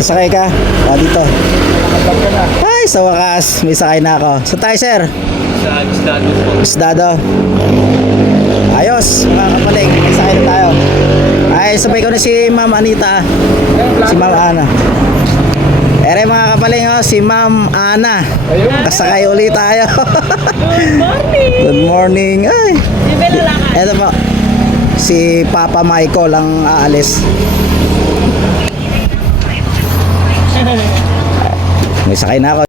Sasakay ka? Dito. Ay, sa wakas, may sakay na ako. Sa tayo, sir? Sa Estado po. Estado. Ayos, mga kapaling, may sakay na tayo. Ay, sabay ko na si Ma'am Anita. Si Ma'am Ana. Ere mga kapaling, oh, si Ma'am Ana. Kasakay ulit tayo. Good morning! Good morning. Ay. Di ba lalakad? Eto po. Si Papa Michael ang aalis. May sakay na ako.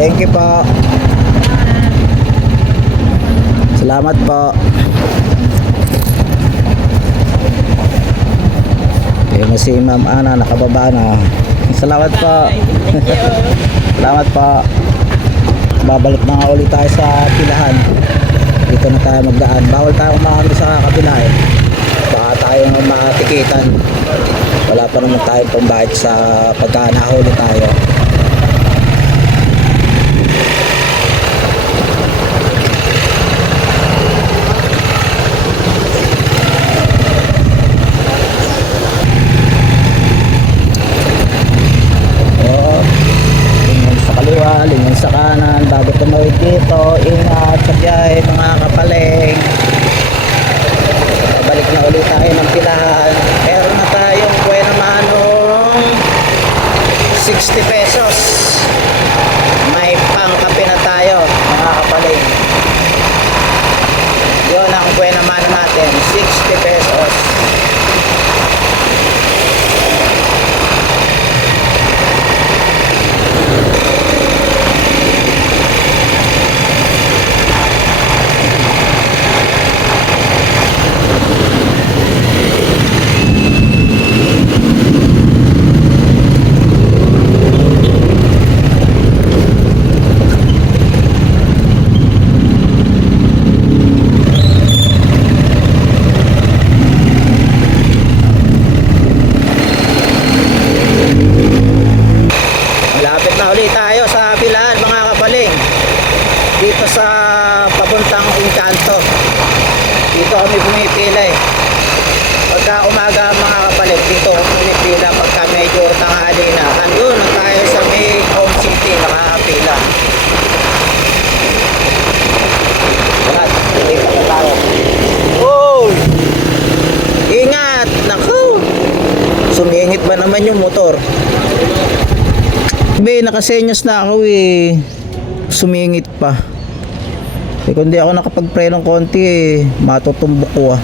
Thank you po. Salamat po. Ayun na si Ma'am Ana, nakababa na. Salamat po. Salamat po. Babalik na nga ulit tayo sa pilahan. Dito na tayo magdaan. Bawal tayo kumakan sa kabila eh. Baka tayo matikitan. Wala pa naman tayong pambayad sa pagka nahuli tayo. Lingon sa kanan bago tumawid dito. Ingat sa biyahe mga kapaling. Balik na ulit tayo ng pilahan. Meron na tayong buena manong 60 pesos. May pangkape na tayo mga kapaling. Yun ang buena mano natin, 60 pesos. Dito sa papuntang Encanto. Dito kami pumipila eh. Pagka umaga mga kapalit, dito kami pumipila. Pagka medyo tanghali na, andun tayo sa may Home City, nakakapila. Lahat, hindi pa ka tao. Oh! Ingat! Naku! Sumingit ba naman yung motor? Be, nakasenyas na ako eh. Sumingit pa. Eh, kung di ako nakapag-pray ng konti eh, matutumbok ko ah.